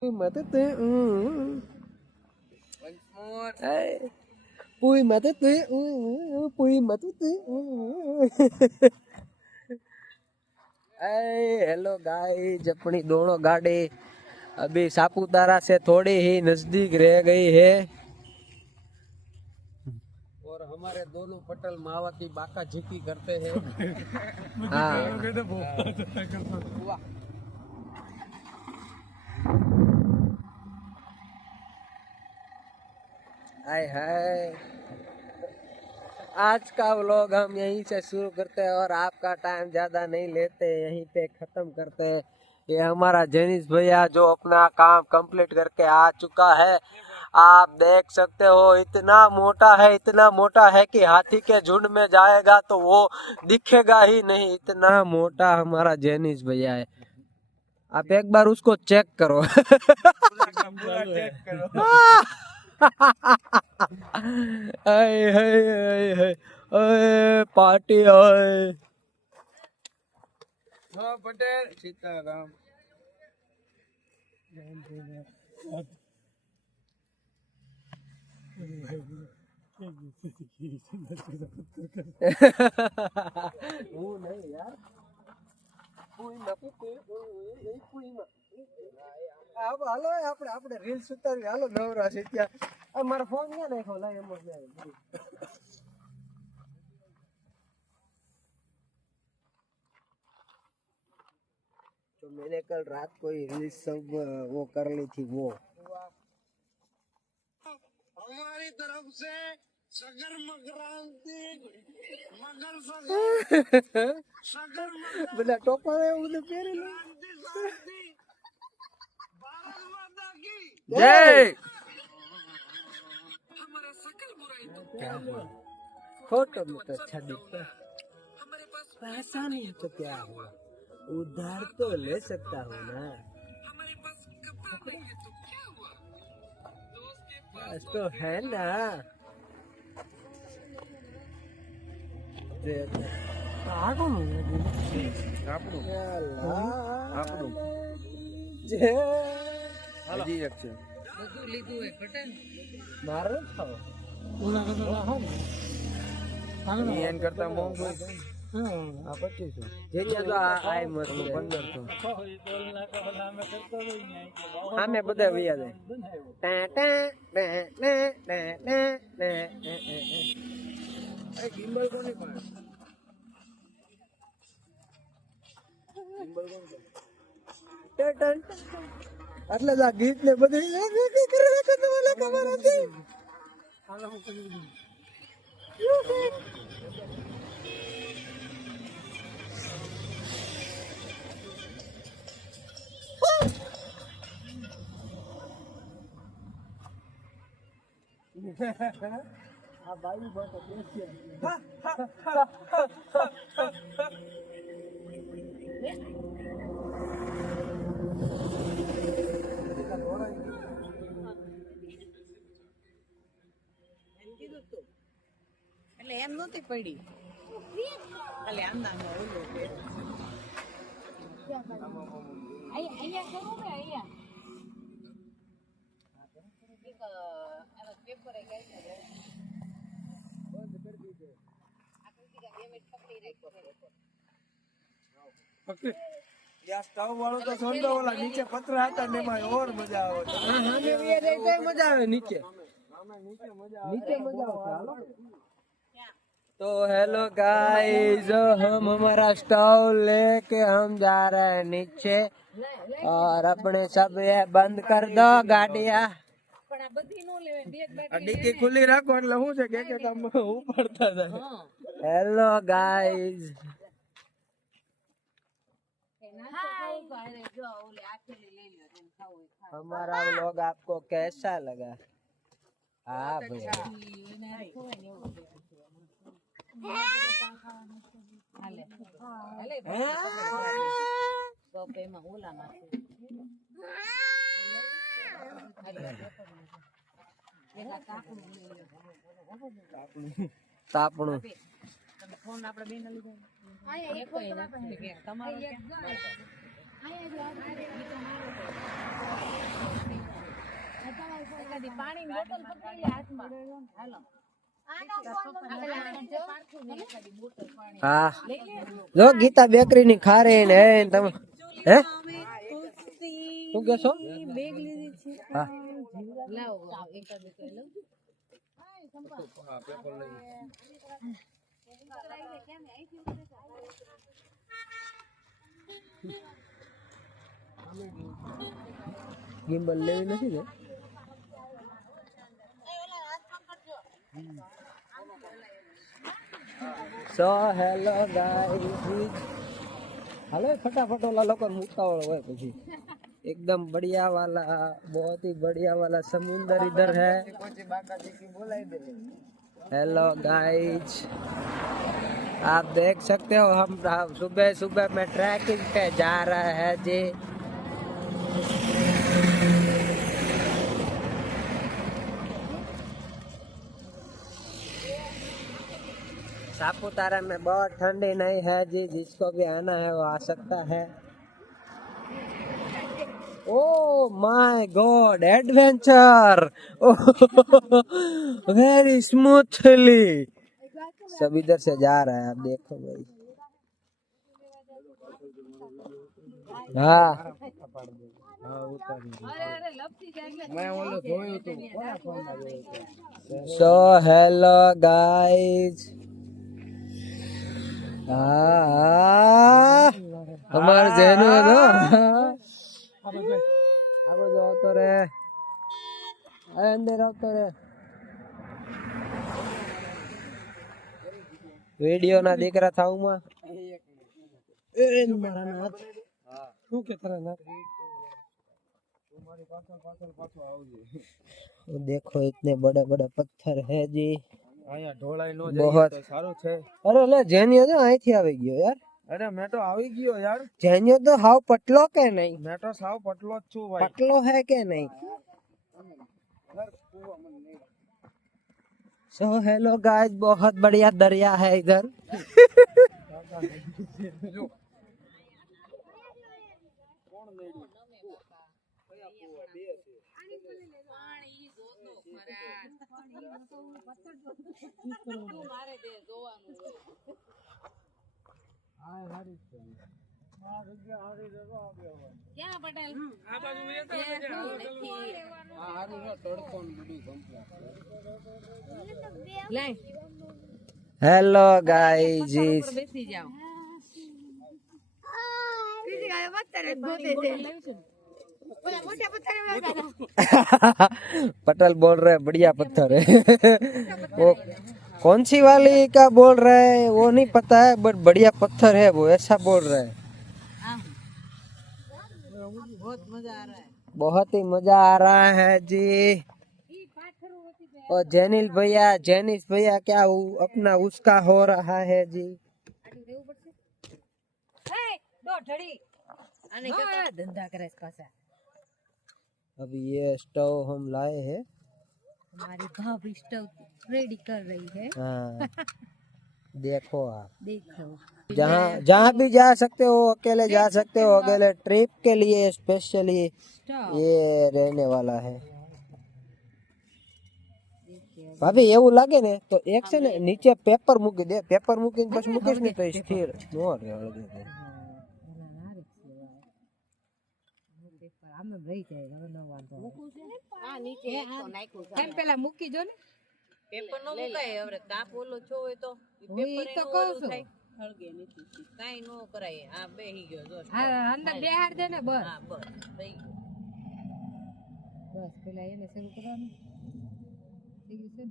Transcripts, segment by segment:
Mata tu, pui mata tu, pui mata tu. Hello guys, अपनी दोनों गाड़ी अभी सापुतारा से थोड़ी ही नजदीक रह गई है और हमारे दोनों पटल मावा की बाका झिकी करते हैं। हाय हाय, आज का व्लॉग हम यहीं से शुरू करते हैं और आपका टाइम ज्यादा नहीं लेते, यहीं पे खत्म करते हैं। ये हमारा जेनिस भैया जो अपना काम कंप्लीट करके आ चुका है, आप देख सकते हो। इतना मोटा है कि हाथी के झुंड में जाएगा तो वो दिखेगा ही नहीं, इतना मोटा हमारा जेनिस भैया है। आप एक बार उसको चेक करो। हाय हाय हाय हाय, पार्टी है। हाँ पटेल सीताराम। वो नहीं यार, अब हालो આપણે રીલ્સ ઉતારી હાલો નવરા છે ત્યાં મારો ફોન ક્યાં નાખ્યો લા એમ જ तो मैंने कल रात को ही रील्स सब वो कर ली थी वो हमारी तरफ से सगर मकरांति मगर सगर बोला टोपा है उधर पेरे लो जय हमारा सकल बुराई तो क्या हुआ फोटो में तो अच्छा दिखता हमारे पास पैसा नहीं तो क्या हुआ उधार तो ले सकता हूँ ना हमारे पास कपड़ा नहीं है तो क्या हुआ दोस्त के पास तो है ना करता मोंघो हाँ 2500 જે તો આય મત 1500 હા મે બધા વિયા જાય ટા ટા ને ને ને ને એ ગિમ્બલ કોની પાસે ગિમ્બલ કોણ ટટન એટલે આ ગીત ને બધી કરે કે તમને ખબર હતી હાલો હું કરી દઉં આ ભાઈ બહુ કેસે એટલે એમ નહોતી પડી ખાલી આમ નામ ઓલું છે અહીંયા કરો ને અહીંયા પેપર એ ગઈ છે બંધ કરી દીધો આકૃતિ કા 2 મિનિટ પકડી રાખો પકડી યા સ્ટવ વાળો તો સોંડો વાળા નીચે પતરા હતા ને એમાં ઓર મજા આવે હા હા મે વે રે તો મજા આવે નીચે મજા આવે હાલો तो हेलो गाइस, हम हमारा स्टोव लेके हम जा रहे हैं नीचे और अपने सब ये बंद कर दो गाड़िया डिक्की खुली रखो એટલે હું છે કે કામ ઉપડતા જાય हेलो गाइस हमारा व्लॉग आपको कैसा लगा हाँ भैया તાપણું ફોન આપણે બેન લીધો આયા એક તમારો हाँ जो गीता बेकरी ની ખારી ને તમે હે શું કહેશો હા ગિમ્બલ લેવી નથી ને સો હેલો ગાઈસ હાલો फटाफट वाला लोग मुतावड़ हुए પછી एकदम बढ़िया वाला बहुत ही बढ़िया वाला समुंदर इधर है हेलो गाइस आप देख सकते हो हम सुबह सुबह में ट्रैकिंग पे जा रहे हैं जी सापुतारा में बहुत ठंडी नहीं है जी जिसको भी आना है वो आ सकता है oh my God adventure very smoothly सब इधर से जा रहा है आप देखो भाई हाँ सो हेलो गाइस हमारे जैन આવતો રે અંદર આવતો રે વિડિયો ના દીકરા થાઉમાં એ મારા નાથ શું કે તારા નાથ तुम्हारी पाछल आवजे देखो इतने बड़े बड़े पत्थर है जी आया ढोळाई नो बहुत सारू छे अरे ले जेनियो तो અહીંથી આવી ગયો યાર अरे मैं तो આવી ગયો यार जेनियो तो हाव पटलो के नहीं मैं तो साव पटलो જ છું भाई पटलो है के नहीं सो हेलो गाइस बहुत बढ़िया दरिया है इधर हेलो गाइस पटेल बोल रहे बढ़िया पत्थर है वो कौन सी वाली का बोल रहे है वो नहीं पता है बट बढ़िया पत्थर है वो ऐसा बोल रहे हैं बहुत ही मजा आ रहा है जी और जेनिस भैया क्या अपना उसका हो रहा है जी अभी ये स्टोव हम लाए हैं हमारी भाभी स्टोव रेडी कर रही है हाँ देखो आप देखो जहाँ भी जा सकते हो अकेले जा सकते हो अकेले ट्रिप के लिए स्पेशली ये रहने वाला है भाभी એવું લાગે ને તો એક છે ને નીચે પેપર મૂકી દે પેપર મૂકીને પછી મૂકીશ ને તો સ્થિર નો રહે આમે રહી જાય હવે નો વાંધો આ નીચે કેમ પેલા મૂકી જો ને પેપર નો મુકાય હવે તાપ ઓલો છો હોય તો પેપર તો કહું છું હળગે નથી કાઈ નો કરાય આ બેહી ગયો જો હા અંદર બેહાડ દે ને બસ હા બસ બેહી ગયો બસ પેલા એને શરૂ કરવાનું થઈ ગયું છે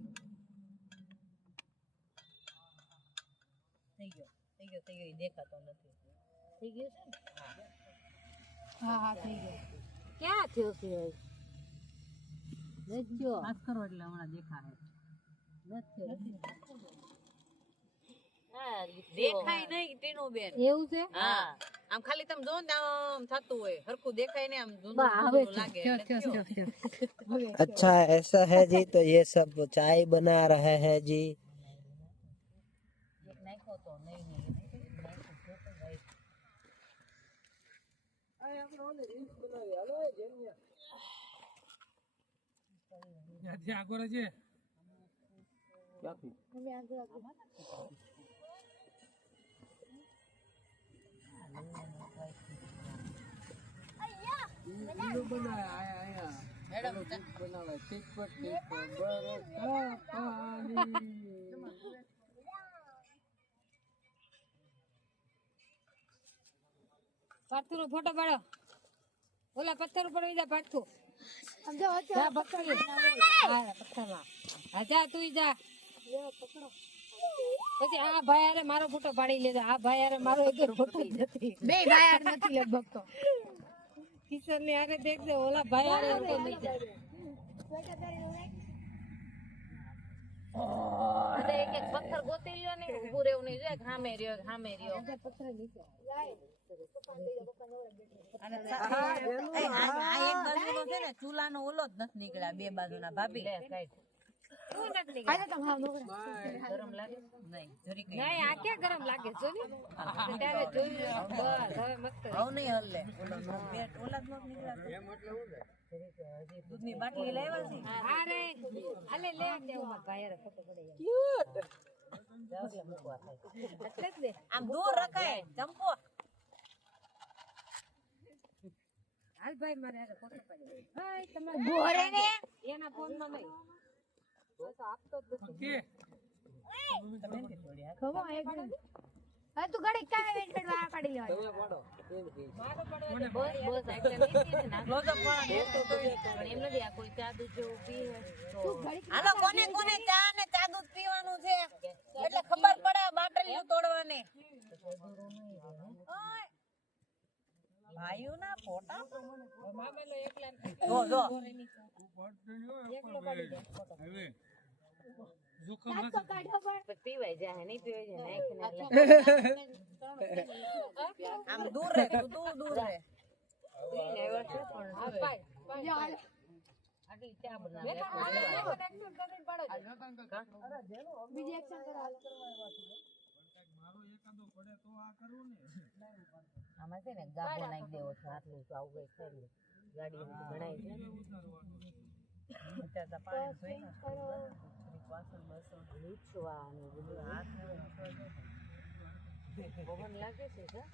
થઈ ગયો દેખાતો નથી થઈ ગયો છે ને હા હા થઈ ગયો ક્યાં થયો છે લજો વાત કરો એટલે હમણાં દેખાય દેખાય નહીં ટીનો બેન એવું છે હા આમ ખાલી તમે જો ને આમ થતું હોય હરખું દેખાય ને આમ હવે લાગે अच्छा ऐसा है जी तो ये सब चाय बना रहे हैं जी નાખો તો નહીં ત્યાંથી આગળ છે ક્યાંથી ઈલો બનાવે આયા બનાવે ટીપટ પાર્થુ નો ફોટો પાડો. ઓલા પથ્થર ઉપર જા પાર્થુ. જા પથ્થર. હા પથ્થરમાં. હા જા તું જા. પછી આ ભાઈ હારે મારો ફોટો પાડી લેજો. આ ભાઈ હારે મારો એક ફોટો જ નથી. બે ભાઈ હારે નથી લગભગ તો. કિશન ને હારે દેખજો. ઓલા ભાઈ હારે હતો નહીં જાય. અરે એક એક પથ્થર ગોતી લ્યો ને ઊભું રહેવું નહીં જોઈએ ખામે રહ્યો પથ્થર નીચે. આ એક બાજુનો છે ને ચૂલાનો ઓલો જ નથી નીકળ્યા બે બાજુના ભાભી શું નથી નીકળ્યું? ગરમ લાગે નહીં જરીક નહીં આ ક્યાં ગરમ લાગે જો ને ત્યારે જોયું બસ હવે મસ્ત આવ નહીં હલ્લે ઓલો નો પેટ ઓલા જ નથી નીકળ્યા દૂધની બાટલી લાવ્યા છે અરે આલે લે દે ઉમર ભાઈ હારે ફોટો પડી એટલે મૂકવા થાય એટલે જ દે આમ દૂર રખાય ચંપો હાલ ભાઈ મારે હારે ફોટો પડી ભાઈ તમારે બોરે ને એના ફોન માં નહીં તો આપતો જ નથી ખવો એક હવે તું ઘડી કાય વેટ વેટ વા પાડી લેવા તમે પાડો એમ કે મારો પડે બસ બસ એટલે નહીં ને ક્લોઝ અપ વાળા તો પણ એમ નથી આ કોઈ ચા દૂધ જેવું પીવે તો હાલો કોને કોને ચા ને ચા દૂધ પીવાનું છે એટલે ખબર પડે બાટલીઓ તોડવાને ઓય ભાઈઓ ના ફોટા મામાનો એકલા જો જો એકલો પડી જાય ફોટો હવે જોખમ નથી પીવાય જાય નહીં પીવાય જાય નાખીને આમ દૂર રહે તું દૂર રહે પીને આવ્યો છે પણ હા ભાઈ આટલી ચા બનાવે બીજી એક્શન કરો મારો એકાદો પડે તો આ કરવું ને આમાં છે ને ગાભો નાખી દેવો છે આટલું તો આવું કઈ ખાઈ લે ગાડી ગણાય છે અત્યારે પાણી જોઈ ને વાસણ બસણ લૂછવા અને બધું હાથ પવન લાગે છે કા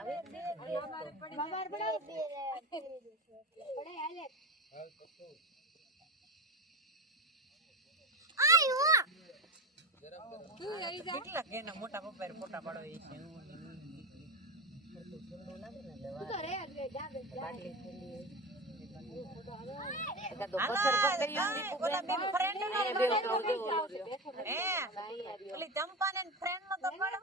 હવે બાબાર પડાવ પડે હાલે કેટલા ઘેરના મોટા પપ્પા ફોટા પાડો એ છે ચંપા ને ફ્રેન્ડ નો તો પાડો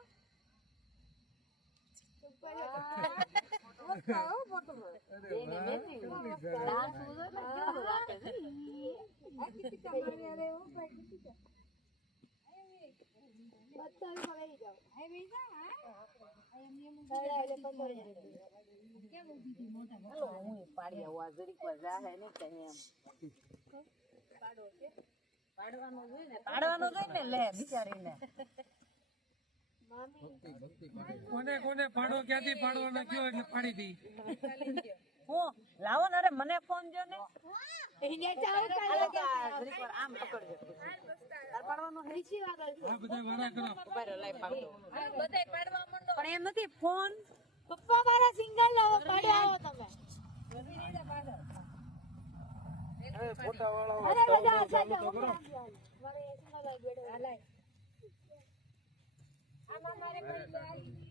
પાડી આવું આ જરીક વાર જાહે નહીં કઈ એમ પાડવાનું જોઈ ને લે બિચારીને કોને કોને પાડો ક્યાંથી પાડવાના કયો એટલે પાડી દી હું લાવો ને અરે મને ફોન જો ને જરીક વાર આમ પકડજો તાર પાડવાનું હે આ બધા વારા કરો ઉભા લાઈ પાડો બધાય પાડવા માંડો પણ એમ નથી ફોન પપ્પા મારા સિંગલ લાવો પાડી આવો તમે ફોટા વાળો અરે રજા ચાલો મારે સિંગલ લાઈ બેડો હાલાય આમાં મારે પડી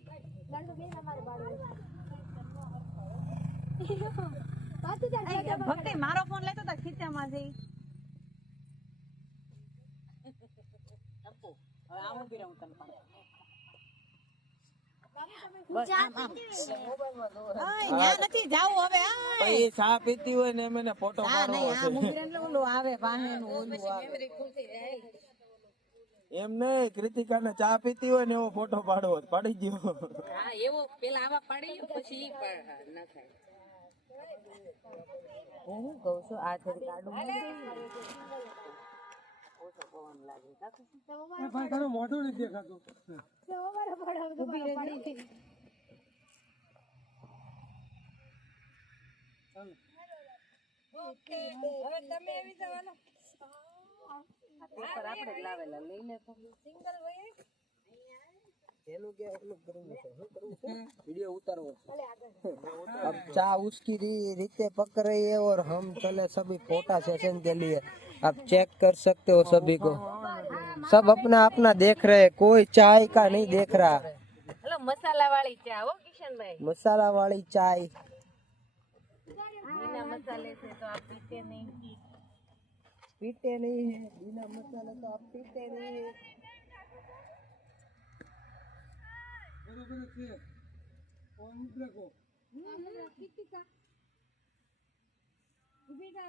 લે ગાંડો બેન અમારે બાળો ભક્તિ મારો ફોન લેતો તો ખીચામાં જઈ હવે આમ ઉભી રહું તને પાડો નથી જાવું હવે પછી ચા પીતી હોય ને એમને ફોટો પાડવો આમ ઉભી રહીને ઓલું આવે વાહન ઓલું આવે એમ નહીં કૃતિકા ને ચા પીતી હોય ને એવો ફોટો પાડવો પાડી ગયો હા એવો પેલા આવા પાડી પછી ન થાય હું કહું છું આ થોડી કાઢું ઓછો પવન લાગે ભાઈ તારું મોઢું નથી દેખાતું હવે તમે એવી તો હાલો પેપર આપણે જ લાવેલા લઈ લે તો સિંગલ હોય એનું કે એટલું કરવું છે શું કરવું છે वीडियो उतारવો છે ભલે આગળ अब चाय उसकी रीते पक रही है और हम चले सभी फोटा सेशन के लिए आप चेक कर सकते हो सभी को सब अपना अपना देख रहे हैं कोई चाय का नहीं देख रहा હલો મસાલા વાળી ચા હો કિશનભાઈ मसाला वाली चाय बिना मसाले से तो आप पीते नहीं पीते नहीं है बिना मसाले तो आप पीते नहीं है બરોબર છે ફોન મૂકો किती का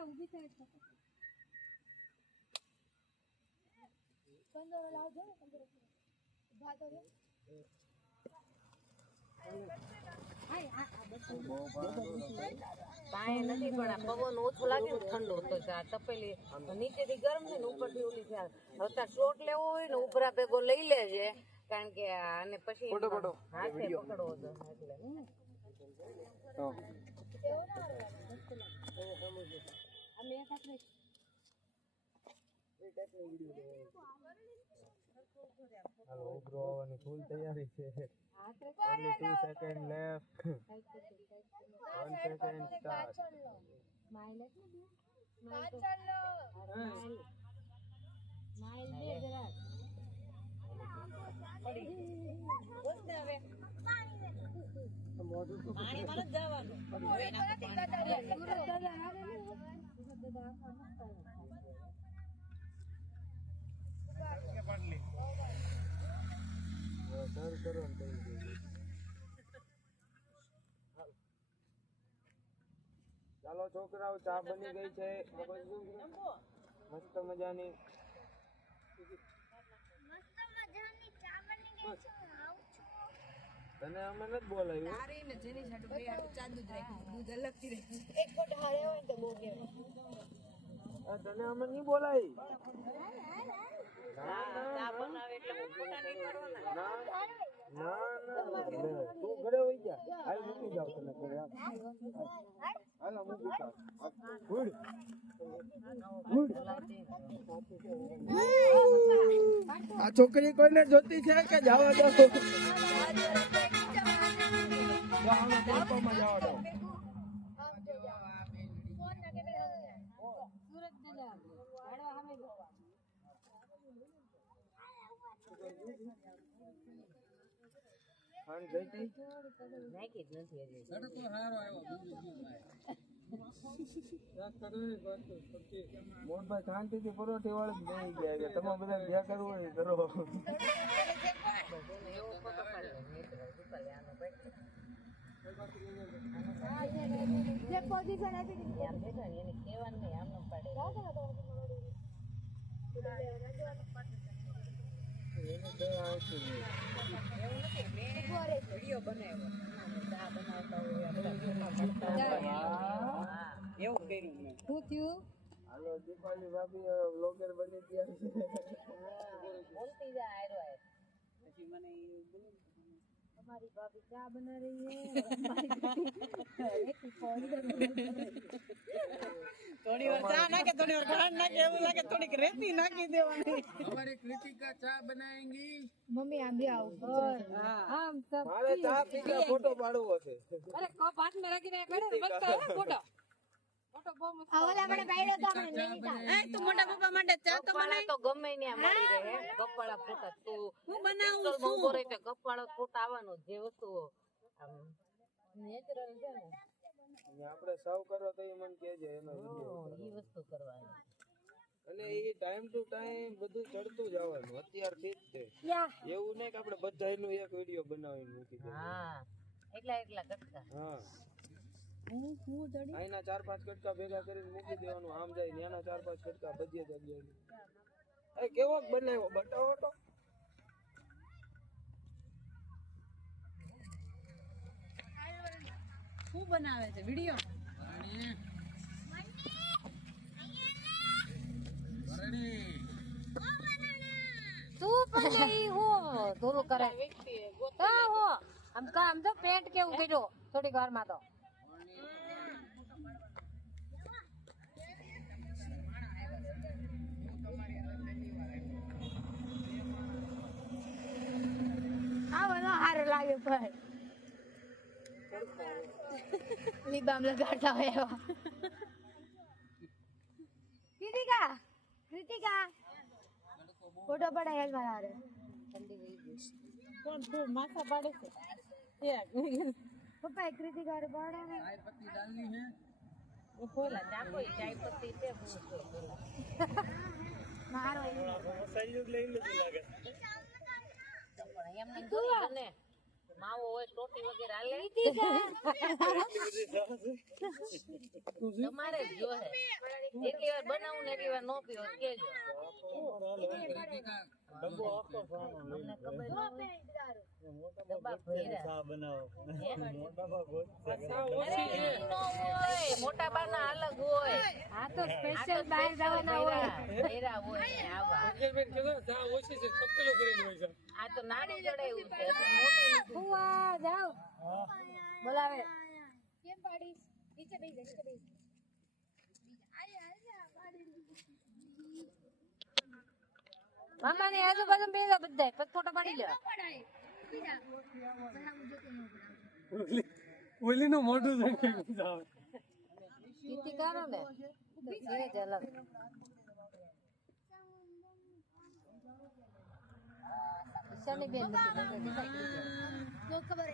उभी था पंदर लावજો पंदर ઉભા તો રે પાણી નથી પણ આ પવન ઓછું લાગે ને ઠંડુ તો આ તપેલી નીચેથી ગરમ છે ને ઉપરથી ઓલી છે હવે તાર શોટ લેવો હોય ને ઉભરા ભેગો લઈ લેજે કારણ કે આને પછી હાથે પકડવો હતો એટલે અમે એક આપણે हेलो ब्रो અને ફૂલ તૈયારી છે હાથ only 2 second left 1 second start smile એટલે સ્માઈલ સ્માઈલ દે જરા પાણી માં જ જવાનું હવે એના પછી પાણી સુરત દાદા આવે ને સુરત દાદા આખા મસ્ત સર કરો ને કહી દેજો ચાલો છોકરાઓ ચા બની ગઈ છે મસ્ત મજાની તને અમે નથી બોલાવ્યું એક ફોટો હારે હોય તો બહુ કહેવાય તને અમે નહીં બોલાવી ચા બનાવે એટલે ફોટા નહીં પાડવાના ના તું ઘરે વઈ જા હાલ મૂકી જાવ તને ઘરે હાલ મૂકી જાવ ગુડ આ છોકરી કોઈને જોતી છે કે જવા દો ટેમ્પોમાં જવા દો સુરત દાદા ગાડવા સામે ખાન જઈતી નાખી જ નથી હજી સડકો સારો આવ્યો મોહનભાઈ શાંતિથી પરોઠી વાળી જ બેસી ગયા છે તમે બધા જ્યાં કરવું હોય એ કરો એવો ફોટો પાડ્યો મિત્ર રૂપાલે આનો બેઠો જે પોઝિશન આપી દીધી આમ બેઠો ને એને કહેવાનું નહીં આમનો પાડે એને તો આવતું નહીં. વિડીયો બનાવ્યો ચા બનાવતા હોય આ બધા ફોટા પાડતા હોય. હા એવું કર્યું મેં શું થયું હાલો દીપાલી ભાભી બ્લોગર બની ગયા છે બોલતી જા આયરો આય પછી મને हमारी भाभी क्या बना रही है થોડી વાર ચા નાખે થોડી વાર ખાંડ નાખે એવું લાગે થોડીક રેતી નાખી દેવાની हमारी कृतिका चाय बनाएंगी मम्मी आप भी आओ हम सब મારે ચા પીને ફોટો પાડવો છે अरे कप हाथ में रखी नहीं करे मस्त है फोटो फोटो बहुत मस्त वाला बड़े बैठो तो हमने नहीं था એ તું મોટા પપ્પા માટે ચા તો બનાય તો ગમે ને મળી રહે કપવાળા ફોટા તું હું બનાવું છું બોરે તે કપવાળા ફોટા આવવાનો જે વસ્તુ આમ નેચરલ છે ને અને આપણે સર્વ કરો તો એ મને કહેજે એનો વિડિયો ઈ વસ્તુ કરવાની અને એ ટાઈમ ટુ ટાઈમ બધું ચડતું જવાનું અત્યારથી જ છે या એવું નહીં કે આપણે બધાયનો એક વિડિયો બનાવીને મૂકી દઈએ હા એટલા કરતા હા હું जड़ी અહીંના 4-5 કટકા ભેગા કરીને મૂકી દેવાનું આમ જાય ને એના 4-5 કટકા ભજીએ જગ્યાએ એ કેવો બનાવ્યો બતાવો તો શું બનાવે છે વિડિયો तू पण नहीं हो दोनों करे हाँ हो हम तो पेट के उगे जो थोड़ी घर में तो રે ભાઈ લીબામ લગાડતા હોય એવા કૃતિકા ફોટો પડાય હેલ મારા રે કોણ તું માથા પાડે છે પપ્પા કૃતિકા રે પાડા બોલા ચાકો ચાય પત્તી છે મારો એમને ને માવો હોય ટોટી વગેરે હાલે તમારે જ જોહે એટલી વાર બનાવું ને એટલી વાર નો પીવો તો કેજો અમને ખબર ડબ્બા ભર્યા. અરે, ઈ નો હોય. મોટા બાના અલગ હોય આ તો સ્પેશિયલ બહાર જવાના હોય ભર્યા હોય ને આવા આ તો નાનું જડાયું છે ફુવા જાઓ બોલાવે કેમ પાડીશ નીચે બેસી નીચે બેસી મામા ને આજુબાજુ બેસા બધા પછી ફોટો પાડી લે ઓલી નું મોઢું છે કીટી કરો ને ધીરે જલક ઈશાની બેન નથી ખબર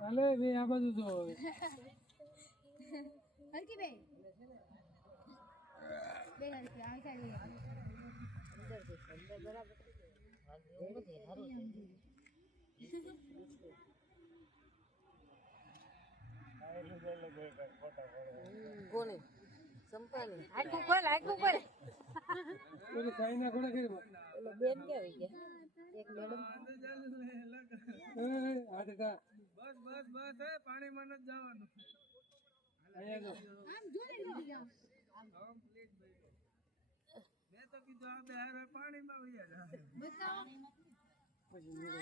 હાલે બે આ બાજુ જો હરકી બેન બે હરકી આ સાઈડ કોને સંપાની આખું ખોલ ઓલી સાઈના કોણે કરી બેન કેવી છે એક મેડમ આ દેખા બસ પાણીમાં ન જવાનું અહીંયા જો આમ જોઈ લીધી જાવ મેં તો કીધું આ બે હારે પાણીમાં વયા જા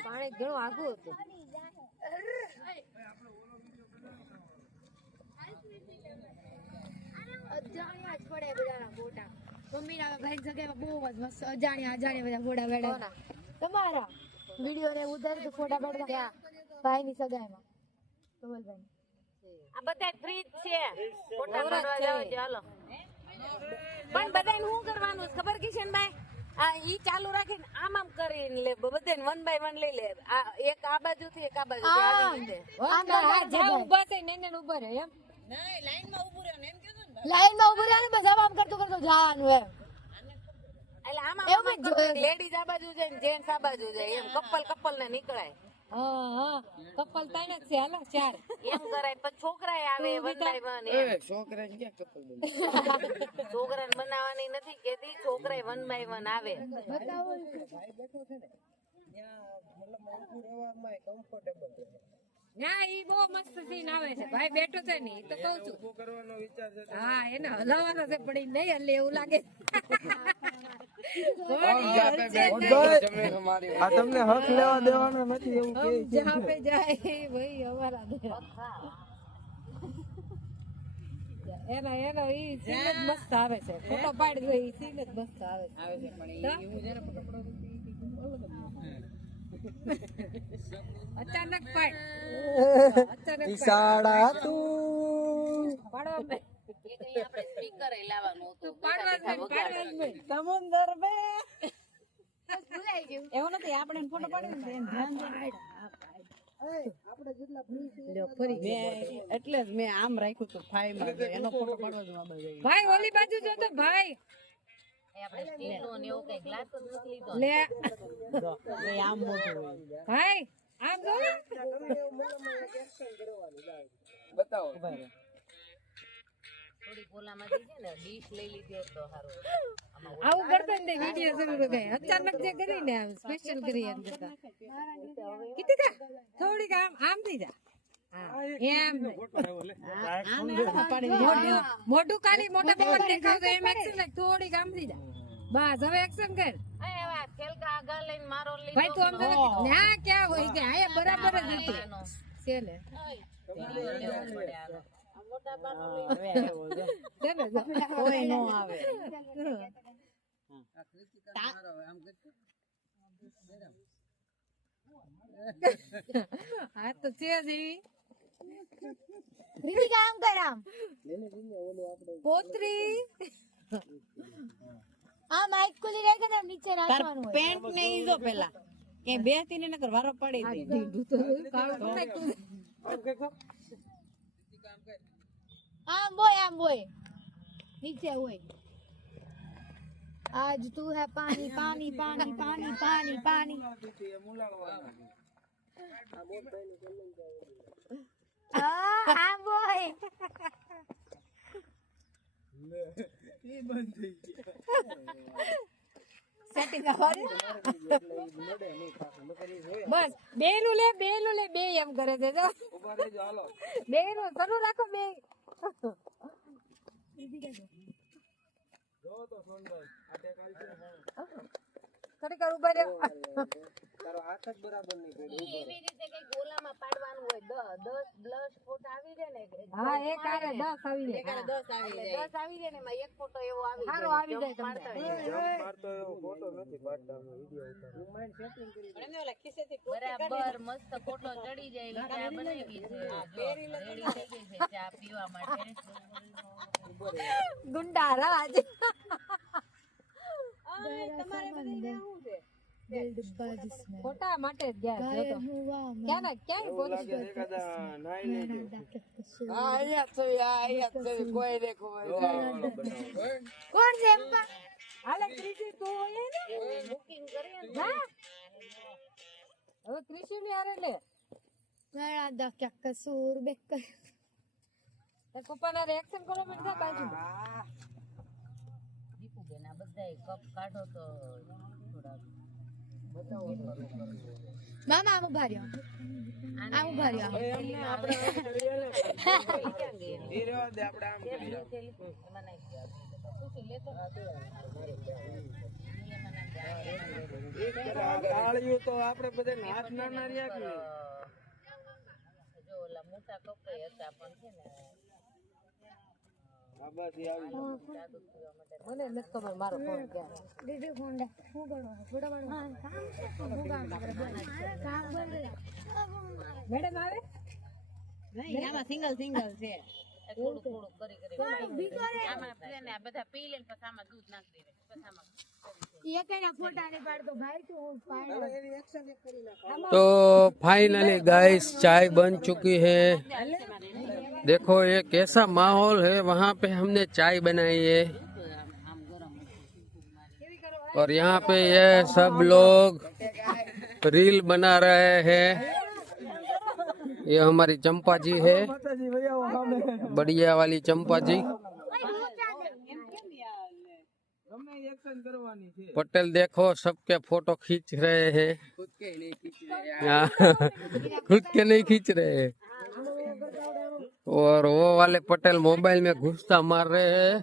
પાણી ઘણું આઘું હતું અજાણ્યા જ પડે બધાના ફોટા મમ્મીના ભાઈ જગ્યાએ બહુ જ મસ્ત અજાણ્યા બધા ફોટા બેડા તમારા વિડીયો ને ઉધાર તો ફોટા બેડતા ભાઈ ની સગાઈમાં કમલભાઈ આ બધા ફ્રી છે ફોટા પાડવા જાવ છે હાલો પણ બધાને શું કરવાનું છે ખબર કિશનભાઈ આ ઈ ચાલુ રાખીને આમ આમ કરીને લે બધાને 1 બાય 1 લઈ લે આ એક આ બાજુથી એક આ બાજુ આવી રીતે જા ઊભા થઈ ને ઊભા રહે એમ નહીં લાઈનમાં ઊભું રહેવાનું એમ કીધું ને લાઈનમાં ઊભું રહે ને બસ આમ કરતું જવાનું એમ એટલે આમ એવું જ જોયું. લેડીઝ આ બાજુ જાય ને જેન્ટ્સ આ બાજુ જાય એમ કપલ ને નીકળાય હા કપલ તાઈને જ છે હાલો ચાર એમ કરાય પછી છોકરાએ આવે 1 બાય 1 એમ છોકરાને ક્યાં કપલ બને છોકરાને બનાવવાની નથી કેતી છોકરાએ 1 બાય 1 આવે બતાવો ભાઈ બેઠો છે ને ત્યાં મતલબ ઊભું રહેવામાં કમ્ફર્ટેબલ છે ના ઈ બહુ મસ્ત સીન આવે છે ભાઈ બેઠો છે ને ઈ તો કહું છું ઊભું કરવાનો વિચાર છે હા એને હલાવવાનો છે પણ ઈ નહીં હલે એવું લાગે આ તમને હક લેવા દેવાનો નથી એવું કે જहाँ पे जाए वही हमारा दे એનો ઈ સીન જ મસ્ત આવે છે ફોટો પાડી દો ઈ સીન જ મસ્ત આવે છે પણ એવું જરા ફોટો પડો અચાનક પાડ અચાનક ઈશાડા તું પાડો બે એક અહીં આપણે સ્પીકર લાવવાનું હતું પાડવા સમુદ્ર બે ભૂલાઈ ગયું એવું નથી આપણે ફોટો પાડ્યો ને ધ્યાન એટલે જ મેં આમ રાખ્યું હતું ફાઈ માં એનો ફોટો પાડવા જ ભાઈ ઓલી બાજુ જો તો ભાઈ આપણે સ્ટીલનો ને એવું કઈ ગ્લાસ જ નથી લીધો લે આમ મોટું હોય ભાઈ આમ જો ને. બતાવો થોડી બોલામાંથી છે ને ડીશ લઈ લીધી હોત તો સારું આવું કરતા ને વિડીયો શરૂ કરી અચાનક જે કરીને આમ સ્પેશિયલ કરી એમ જતા કીધી તા થોડીક આમ થઈ જા એમ મોટું ખાલી મોટા પપ્પા દેખાવ તો એમ એક્શન થોડીક આમ થઈ જા બસ હવે એક્શન કર હવે ખેલકા આગળ લઈને મારો લીધો ભાઈ તું અમને ના ક્યાં હોય કે આયા બરાબર જ હતી છે ને મોટા બાનો લઈને છે ને કોઈ નો આવે હા તો છે જ એવી રીતિ કામ કરામ પોતરી આ માઈક ખુલી રહે કે ને નીચે રાખવાનું હોય પેન્ટ ને ઈજો પેલા કે બેહતી ને નકર વારો પડી દે દીધું તો કાળું તો નાખ્યું. આમ બોય નીચે હોય आज तू है पानी पानी पानी पानी पानी पानी आम बोय સેટિંગ આવડે બસ બેનું લે બે એમ કરે છે જો બેનું શરૂ રાખો બે થોડી કર ઉભા રહ્યો તારો હાથ જ બરાબર નહીં પડ્યો. ઈ એવી રીતે કઈ ગોલામાં પાડવાનું હોય 10 ફોટ આવી જાય ને હા એક આરે 10 આવી જાય એકારે 10 આવી જાય 10 આવી જાય ને એમાં એક ફોટો એવો આવી સારો આવી જાય તમને જમ્પ મારતો એવો ફોટો નથી પાડતા અમે વિડિયો ઉતારો. માઇન્ડ સેટિંગ કરી અને ઓલા ખિસ્સેથી બરાબર મસ્ત ફોટો ચડી જાય એવી ચા બનાવી છે રેડી થઈ ગઈ છે ચા પીવા માટે ગુંડા રાજ તમારે બધે શું છે ફોટા માટે જ ગયા જો તો ક્યાં ના ક્યાં એવું લાગે છે એકાદા નાઈ લેજો. કોણ છે એમ્પા હાલે કૃષિ તો હોય ને બુકિંગ કરીએ ને હા હવે કૃષિ ની હારે લે ના દા ક્યાં કસૂર બેકર તે પપ્પાના રિએક્શન કરો બેટા બાજુ દીપુ બેન આ બધાય કપ કાઢો તો થોડા મામા આમ ઉભા રહ્યો આમ ઉભા રહ્યો ઈ રહેવા દે, આપણે આમ કરીએ. ઈ જ કરે. આ તાળીઓ તો આપણે બધાને હાથ નાના રહ્યા કે નહીં? જો ઓલા મોટા કપાઈ હતા પણ છે ને હા બસ ઈ આવી ગયું. મને નથી ખબર મારો ફોન ક્યાં દીદી ફોન દે હું કરો થોડા વાર મેડમ આવે નહીં આમાં સિંગલ છે થોડું થોડું કરી આમાં પ્લેન આ બધા પી લે ને પછી આમાં દૂધ નાખી દે પછી આમાં એકના ફોટા ને પાડતો ભાઈ તું પાડ तो फाइनली गाइस चाय बन चुकी है। देखो ये कैसा माहौल है, वहाँ पे हमने चाय बनाई है और यहाँ पे ये सब लोग रील बना रहे हैं। ये हमारी चंपा जी है, बढ़िया वाली चंपा जी। पटेल देखो सबके फोटो खींच रहे हैं, खुद के नहीं खींच रहे हैं। और वो वाले पटेल मोबाइल में घुसता मार रहे हैं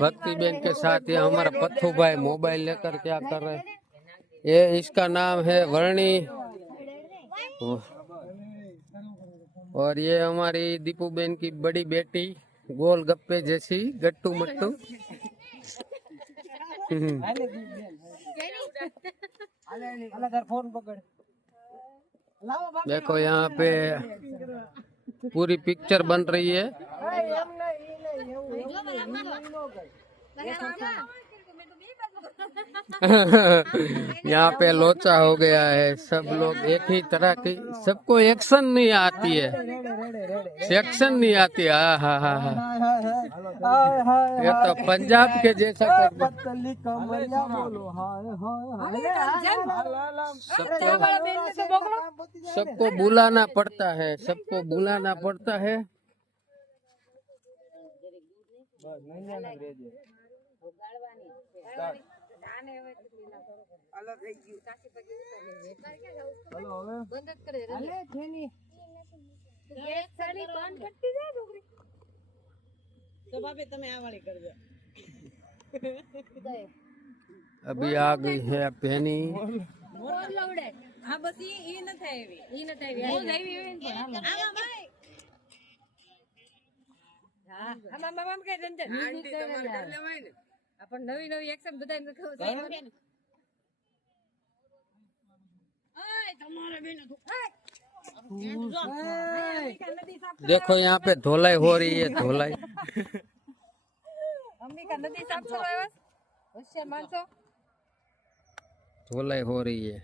भक्ति बेन के साथ। ये हमारा पत्थू भाई मोबाइल लेकर क्या कर रहे हैं। ये इसका नाम है वर्णी और ये हमारी दीपू बेन की बड़ी बेटी गोल गप्पे जैसी गट्टू मट्टू। देखो यहाँ पे पूरी पिक्चर बन रही है। यहाँ पे लोचा हो गया है, सब लोग एक ही तरह की, सबको एक्शन नहीं आती है, सेक्शन नहीं आती है। हाँ हाँ हाँ ये तो पंजाब के जैसा कर दे। सबको बुलाना पड़ता है, सबको बुलाना पड़ता है। अभी आ गई है पेनी હા બસ ઈ નથી આવી બહુ જ આવી હોય ને પણ આમાં ભાઈ હા આમાં મામા કે જંજન આંટી તમારે કરી લેવાય ને આપણ નવી નવી એક્શન બધાને ખબર છે ઓય તમારે બેન देखो यहाँ पे धोलाई हो रही है धोलाई અંબિકા નદી સાફ કરવા આવ્યા હોશિયાર માણસો धोलाई हो रही है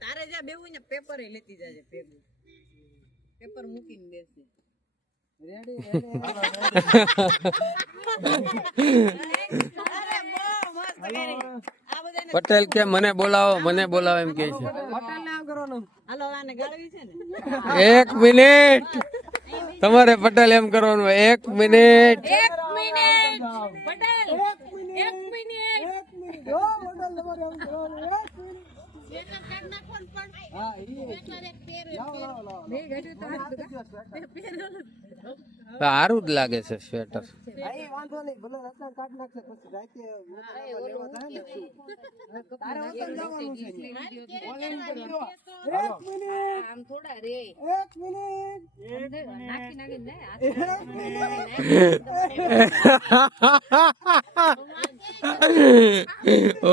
તારે જ્યાં બેવું ને પેપર લેતી જાજે પેપર મૂકીને બેસી पटेल के मने बोलाओ एम के छे હાલો આને ગાળવી છે ને 1 મિનિટ તમારે પટેલ એમ કરવાનું 1 મિનિટ 1 મિનિટ પટેલ 1 મિનિટ જો મોડલ તમારે આમ કરવાનું 1 મિનિટ બેટા કાઢ નાખો ને પણ હા ઈ બેટા એક પેર લાવો બે ગાડ્યું તો સારું જ લાગે છે સ્વેટર આઈ વાંધો નહીં ભલે રતન કાઢ નાખશે પછી રાતે લેવા થાય ને તારે વતન જવાનું છે 1 મિનિટ આમ થોડા રે 1 મિનિટ નાખી નાખીને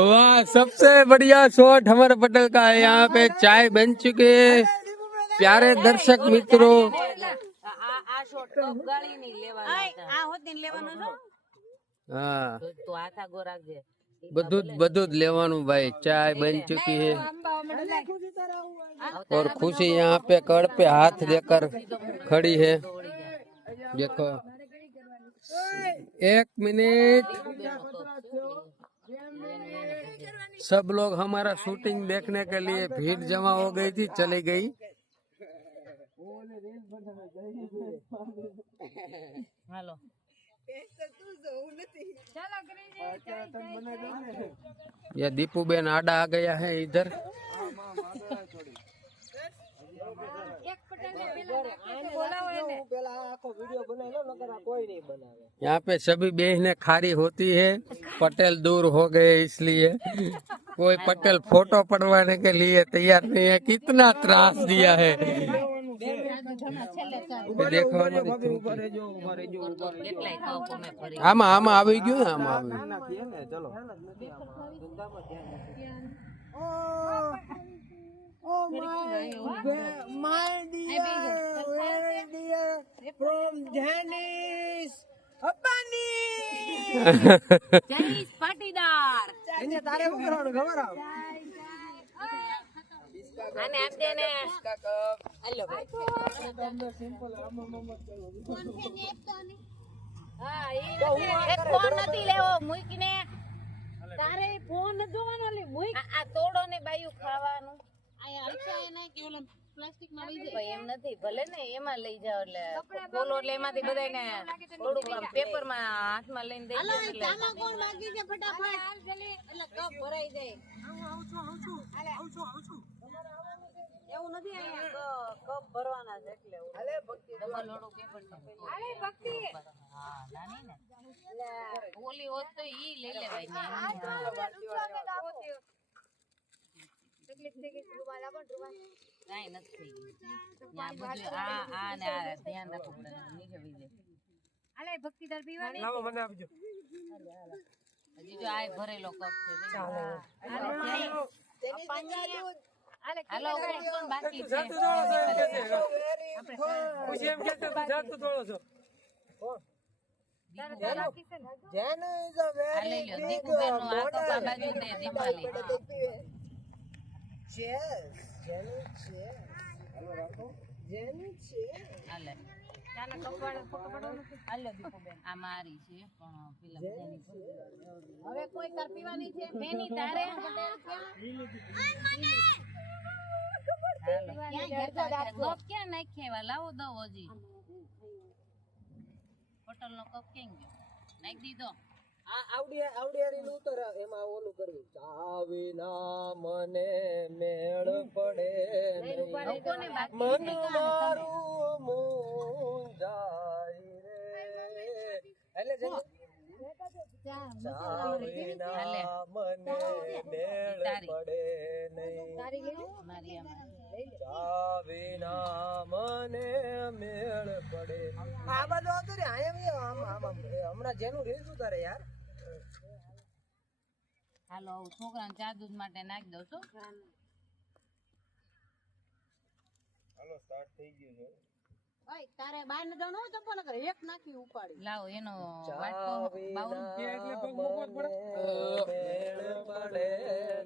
वाह सबसे बढ़िया शॉट हमारे पटेल का है यहाँ पे चाय बन चुके हैं प्यारे दर्शक मित्रों આ શોટ તો ગાળી નહીં લેવાનો આ હોતી લેવાનો છો हाँ તો હાથ આગો રાખજે બધું જ લેવાનું भाई चाय बन चुकी है और खुशी यहाँ पे कड़ पे हाथ देकर खड़ी है देखो 1 मिनट सब लोग हमारा शूटिंग देखने के लिए भीड़ जमा हो गई थी चली गई હાલો ये दीपू बेन आडा आ गया है इधर यहाँ पे सभी बहनें खारी होती है पटेल दूर हो गए इसलिए कोई पटेल फोटो पड़वाने के लिए तैयार नहीं है कितना त्रास दिया है देखो કેટલાય ખાવ તમે ફરી આમાં આવી ગયું ને આમાં આવી ચલો my dear from Janice Apani જઈશ પાટીદાર એને તારે શું કરવાનું ખબર આવ આને આપ દે ને હાલો હા એ ફોન નથી લેવો મૂકીને તારે ફોન ન જોવાનો લે મૂક આ તોડો ને બાયું ખાવાનું આ અક્ષાય નહીં કે ઓલા પ્લાસ્ટિક માં લઈ જાય એમ નથી ભલે ને એમાં લઈ જાવ એટલે બોલો એટલે એમાંથી બધાને થોડુંક આમ પેપર માં હાથમાં લઈને દઈ દે એટલે આમાં કોણ બાકી છે ફટાફટ એટલે કપ ભરાઈ જાય એવું નથી અહીંયા કપ ભરવાના છે એટલે અલે ભક્તિ તમાર લોડો પેપર છે અરે ભક્તિ હા નાની ને એટલે ઓલી હોત તો ઈ લઈ લેવાય ને તકલીફ થઈ ગઈ રૂમાલ આપો રૂમાલ કાઈ નથી ત્યાં બધું આ ને આ ધ્યાન રાખવું પડે નીચે વઈ જાય અલે ભક્તિ દર પીવાની લાવો મને આપજો હજી જો આ ભરેલો કપ છે હાલો કોણ બાકી છે પછી એમ કે જાતું થોડો છો જેનો ઇઝ અ આ લઈ લ્યો દીકુ બેન નો આ કપ આ બાજુ દે દીપાલી હાલે ત્યાંના કપવાળો ફોટો પાડવાનો હાલો દીકુ બેન આ મારી છે પણ પેલા બધાની હવે કોઈ તાર પીવાની છે બેની તારે કપ ક્યાં નાખ્યા લાવો દો હજી હોટલ નો કપ ક્યાં ગયો નાખી દીધો આવડિયારી નું ઉતર એમાં ઓલું કરવું ચાવી ના મને મેળ પડે લોકોને બાકી મન મારું મૂંઝાય રે એટલે ચા વિના મને મેળ પડે નહીં, તારી લઈ મારી આમાં ચા વિના મને મેળ પડે. આ બાજુ આવતો રે, અહીંયા હમણાં જેનું રીલ ઉતારે યાર. હાલો આવું છોકરાને ચા દૂધ માટે નાખી દઉં છું. હાલો સ્ટાર્ટ થઈ ગયું છે. ભાઈ તારે બાર ને જણ હોય તો પણ નકર એક નાખી ઉપાડી લાવો એનો ચા વાટકો બાઉલ વિના મને મેળ પડે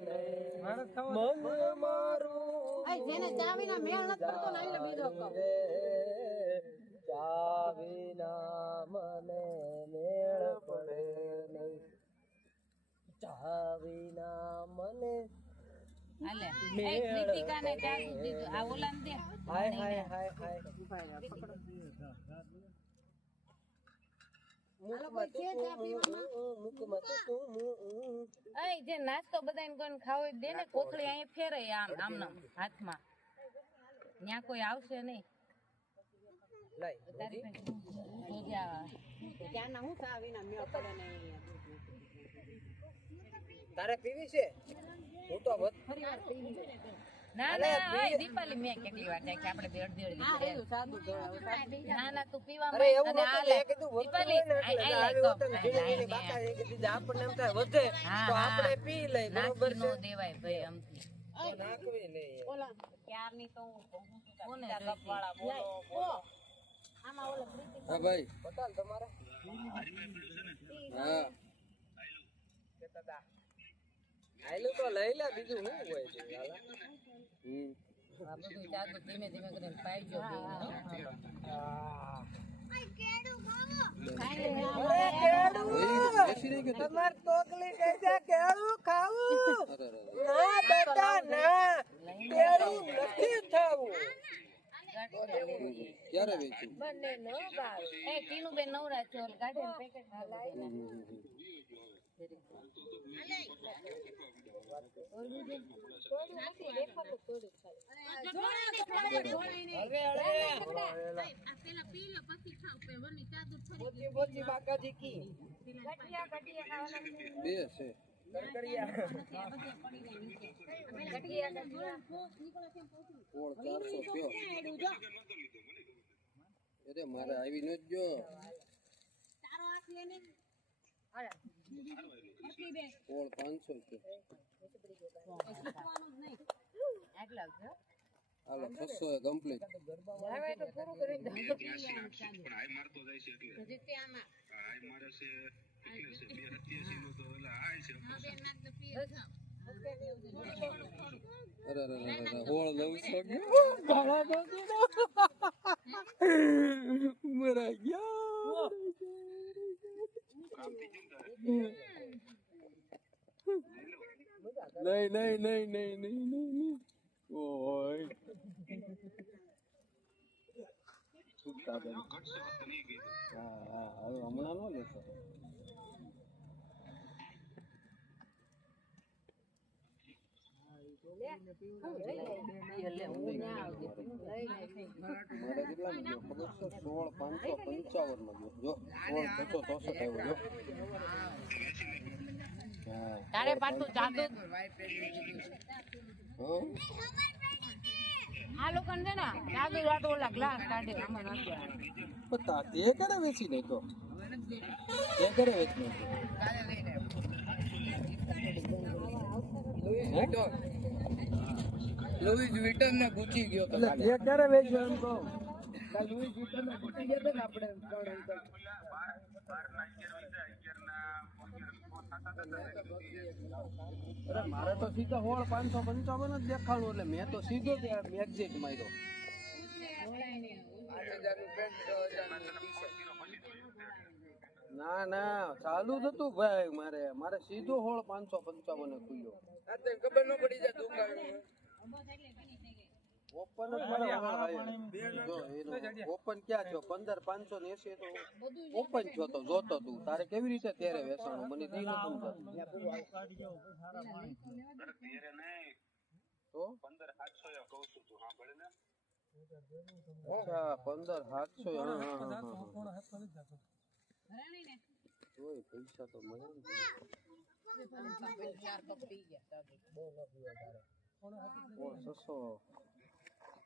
નહીં, મન મારું ભાઈ જેને ચા વિના મેળ નથી પડતો ને એટલે બીજો કહું રે, ચા વિના મને મેળ પડે નહીં, ચા વિના મને. હાલે એ કૃતિકાને ચા દૂધ દીધું. આ ઓલાને દે. હાય હાય હાય હાય. એ જે નાસ્તો બધાને કોઈને ખાવો હોય દે ને, કોથળી અહીંયા ફેરે આમ આમને હાથમાં. ન્યા કોઈ આવશે નહીં. તારી પાસે જોજે આ. ત્યાંના હું ચા વિના મેળ પડે ને તારે પીવી છે? હું તો ના ના એ દીપાલી મેં કેટલી વાર થાય કે આપણે બે અડધી અડધી આ કરીએ. રહ્યું સાદું દોડાવું ના ના તું પીવા અરે એવું અને આ નતું, લે. મેં કીધું વધતું દીપાલી હોય ને એટલે આ આવી લે હોત ને ધીરે ધીરે કપ. બાકા એ કીધું આપણને એમ થાય વધે હા, તો હા. આપણે પી લઈ, બરોબર નાખી છે? નો દેવાય ભાઈ આમથી. તો નાખવી નહીં. ઓલા ક્યારની તો હું કહું છું કે કોને બીજા જોઈતી? કપવાળા બોલો. આમાં ઓલા પ્રીતિ હા ભાઈ બતાલ તમારે. હા કેતા હતા, આયલું તો લઈ લે, બીજું શું હોય છે હાલા. આ બધું ચાદુ ધીમે ધીમે કરીને પાઈજો બેયને, હો. હા. ખાઈને બેસી રહી કે તમાર તોકલી કહે છે કેળું ખાવું? અરે અરે ના બેટા ના, કેળું નથી ખાવું. ક્યારે વેચ્યું? મને ન ભાવે. એ ટીનુબેન નવરા છે, ઓલ કાઢીને પેકેટ બોચી બોચી બાકાજી કી બે છે કરકરિયા. પોળ 400 કયો? અરે મારે આવી ન જો પોળ 500 કયો? આટલા આવજો. હાલો 600 કમ્પ્લીટ. હવે તો પૂરું કરી દે. અરે અરે અરે હોળ 900 કયો? મરા ગયા. નહીં નહીં નહીં નહીં નહીં નહીં ઓય છૂટા બેન. હા હા હવે હમણાં ન લેશો. મારે કેટલા નો ગયો ખબર છે? 16,555 નો ગયો. જો 16,664 આવ્યો જો. હા તારે પાછું ચાદુ હા આ લોકોને છે ને ચાદુ વાટો ઓલા ગ્લાસ કાઢીને આમાં નાખી આવે. પણ તે કરે વેચી નાખ્યો? તે કરે વેચી નાખ્યો? લુઈસ વિટન ને પૂછી ગયો તો એટલે તે ક્યારે વેચ્યો એમ કહો? લુઈસ વિટન ને પૂછી ગયા હતા ને આપણે ત્રણ અંકલ. અરે મારે તો સીધા હોળ 555 જ દેખાણું એટલે મેં તો સીધો મેગઝેટ માર્યો. 8,000 નું પેન્ટ, 6,000 નું ટી-શર્ટ. ના ના ચાલુ જ હતું ભાઈ. મારે સીધો હોળ 555 ખુલ્યો. આ તને ખબર ન પડી જાય દુકાન. ઓપન જ મારે હોળ આવ્યો. જો એનો ઓપન ક્યાં થયો? 15,580 તો ઓપન થયો તો જોતો તું. તારે કેવી રીતે ત્યારે વેચાણું મને દી ન સમજાતું. તો 15,700 અચ્છા 15,700 હા હા હા હા તોય પૈસા તો મળે ને.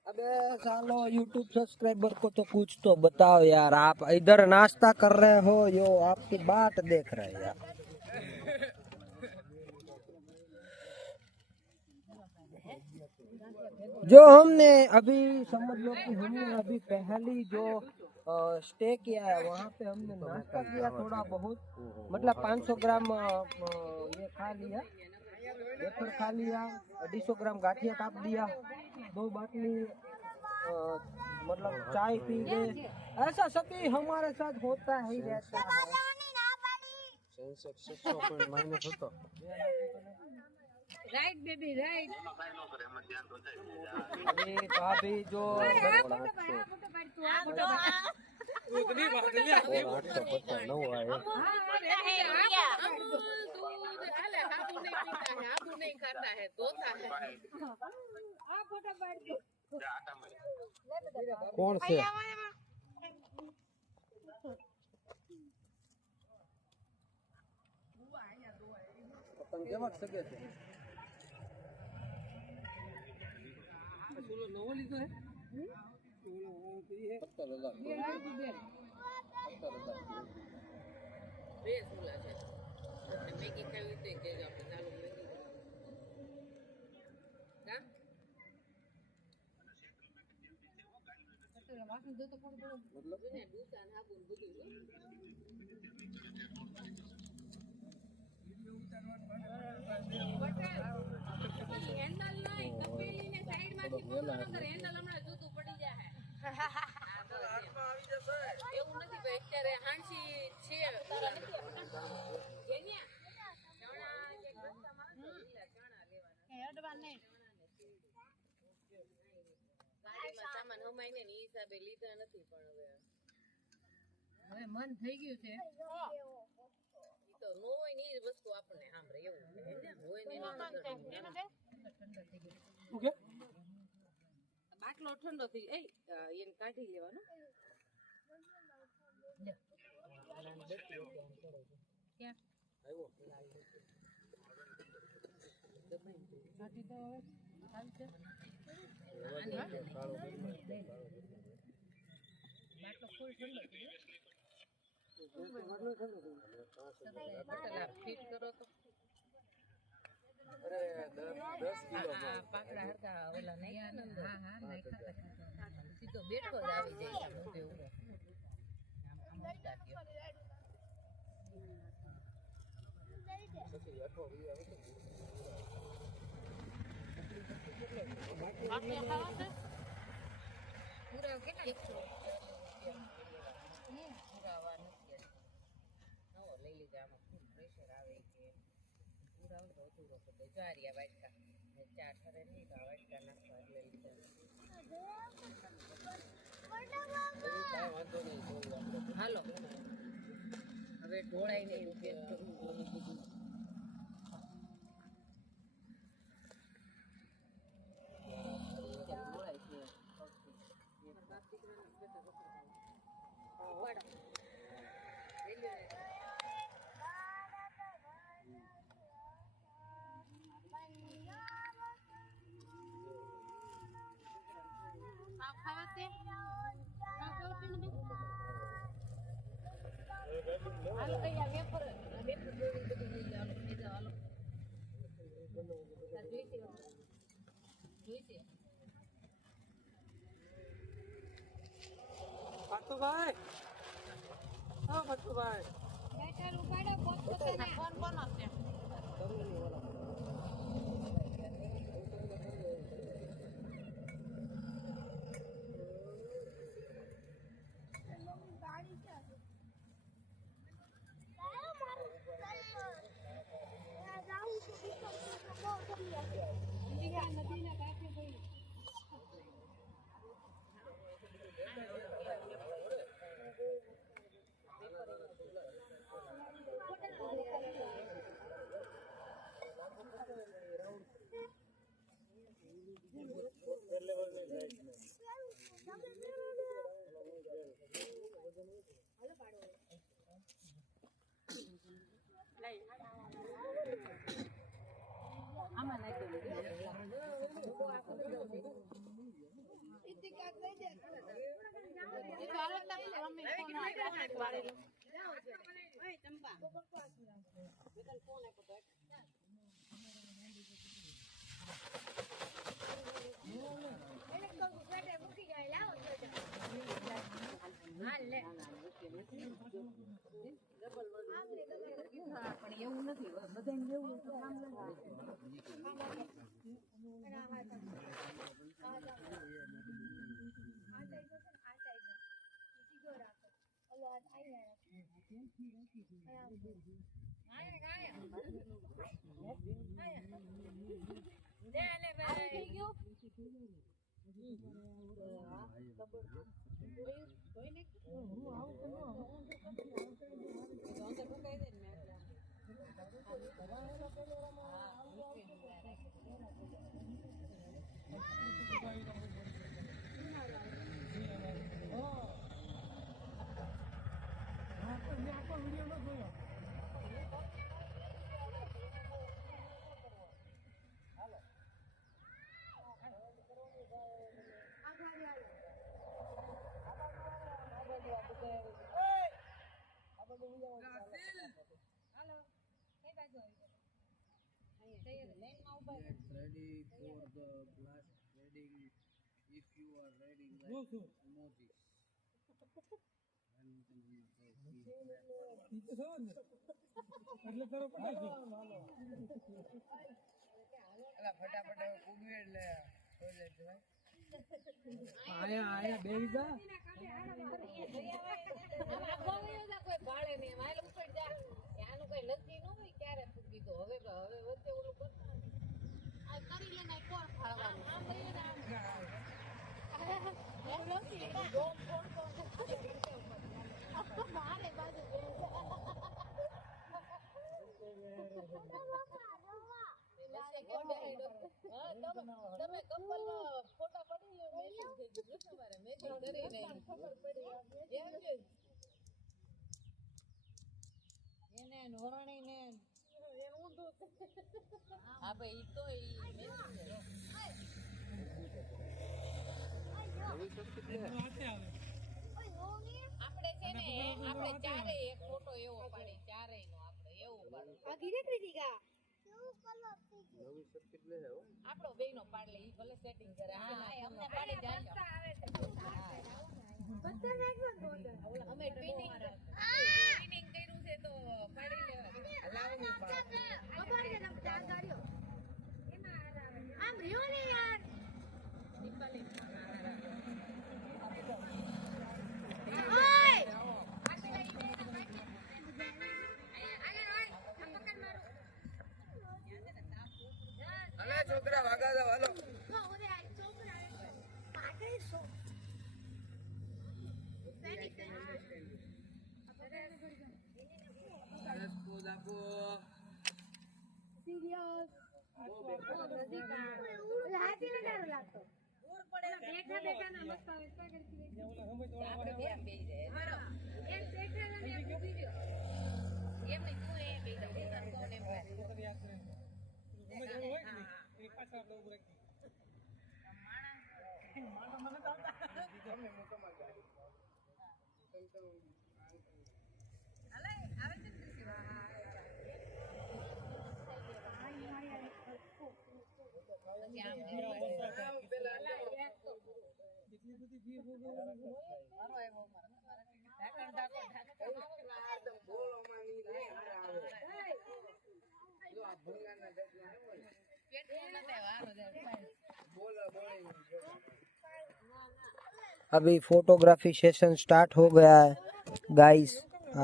अबे सालो YouTube सब्सक्राइबर को तो कुछ तो बताओ यार, आप इधर नाश्ता कर रहे हो, यो आपकी बात देख रहे हैं यार। जो हमने अभी समझ लो कि हमने अभी पहली जो स्टे किया है वहाँ पे हमने नाश्ता किया थोड़ा बहुत, मतलब 500 ग्राम ये खा लिया, वेफर खा लिया, 250 ग्राम गाठिया काट दिया, 2 बाटली मतलब चाय पी गए। ऐसा सभी हमारे साथ होता ही रहता है। સેન્સેક્સ 600 માઇનસ હતો. રાઈટ બેબી રાઈટ अभी भाभी जो और 850 નવો આવ્યો. કોણ છે? પતંગ કેવા સગે છે? નવો લીધો હે? 17,000. બે સુલા છે મેગી ખાવી તો કે આપણે ચાલુ મેગી કા મતલબ ને દુકાન હાબુન બધું હેન્ડલ નહીં કપેલીને સાઈડમાંથી પકડો નકર હેન્ડલ હમણાં જૂતું પડી જાય એવું નથી ભાઈ અત્યારે હાંસી છે જેન્યા ચણા કે રસ્તામાં લીલા ચણા લેવાના હેડવા નહીં ગાડીમાં સામાન હમાઈને ને ઈ હિસાબે લીધા નથી પણ હવે મન થઈ ગયું છે ઈ તો નો હોય ને ઈ વસ્તુ આપણને સાંભળે એવું છે હોય ને ઓકે બાટલો ઠંડો થઈ એને કાઢી લેવાનો ક્યાં આવ્યો. છાટી તો હાલશે બાટલો ફૂલ ઠંડો થઈ ગયો ફિટ કરો તો અરે 10 કિલો પાકડા હરકા ઓલા નાખ્યા ને હા હા નાખ્યા સીધો બેઠો જ આવી જાય મોઢે ઉડે આમ ઉડતા ગયો પૂરા કેટલા પુરાવા નથી નવો લઈ લીધા આમાં ફૂલ પ્રેશર આવે કે પુરાવો તો અધૂરો પડે જારિયા વાટકા ને 4 ઠરે નહીં તો આ વાટકા નાખવા એટલે લીધા વાંધો નહીં. હાલો હવે ઢોળાઈ નહીં ઉપયોગ કરવું હાલો અહીંયા વેફર જોઈને બધું લઈ જાઓ હાલો જોઈશે ફતુભાઈ, હા ફતુભાઈ, બેટર ઉપાડો પોતપોતાના ફોન કોનો છે નદીના કાંઠે ગઈ આમાં નાખી દો. એ તો હાલો તાર મમ્મી ફોન આપ્યો વાળેલો. ઓય ચંપા મેં તને ફોન આપ્યો તો પણ એવું નથી બધાને જેવું તો કામ લાગે. ready for the blast wedding if you are ready like emoji. કોઈ ભાડે નહીં મારે ઉપર જા આનું કઈ નક્કી ન હોય ક્યારે પૂગી તો હવે વચ્ચે ઓલું કરતા આ કરી લે ને કોણ ફાળવાનું આમ લઈ લે આમ મારે બાજુ તમે કપલ ફોટા પડી લો મેસેજ થઈ ગયો તમારે મેસેજ કરી નહીં ખબર પડી એમ કે એને નોરણી ને એ ઊંધું હા ભાઈ ઈ તો ઈ આપણે છે ને આપણે ચારે એક ફોટો એવો પાડી ચારેય નો આપણે એવું પાડી આ ગીરે ક્રિતિકા નવી સર્કિટ લે હો આપણો બેયનો પાડ લે ઈ ભલે સેટિંગ કરે અમને પાડી જાય બધા નાખો અમે ટ્વિનિંગ કર્યું છે તો પાડી લેવા ખબર છે તમે ચાર ગાડીઓ આમ રહ્યો ને યાર અલે છોકરા વાગા જાવ હાલો પોઝ આપો સિરિયસ હાથી ને ડર લાગતો બેઠા બેઠા ના મસ્ત આવે તો કરતી આપણે બે આમ બેહી જાય હાલો એક બેઠા ને એક ઊભી ગયો એમ નહીં તું એ બેહી જા એ તાર કોણ એમ अभी फोटोग्राफी सेशन स्टार्ट हो गया है गाइस,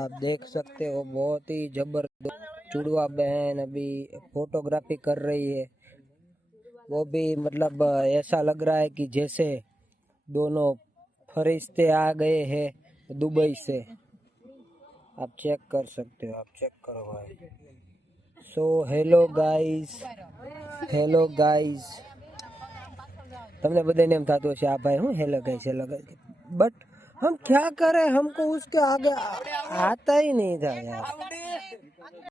आप देख सकते हो बहुत ही जबरदस्त जुड़वा बहन अभी फोटोग्राफी कर रही है। वो भी मतलब ऐसा लग रहा है कि जैसे दोनों फरिश्ते आ गए हैं दुबई से। आप चेक कर सकते हो, आप चेक करो भाई। सो हेलो गाइस, तुमने बधाने एम थातो छे आ भाई हूँ हेलो गाइस, बट हम क्या करें, हमको उसके आगे आता ही नहीं था यार।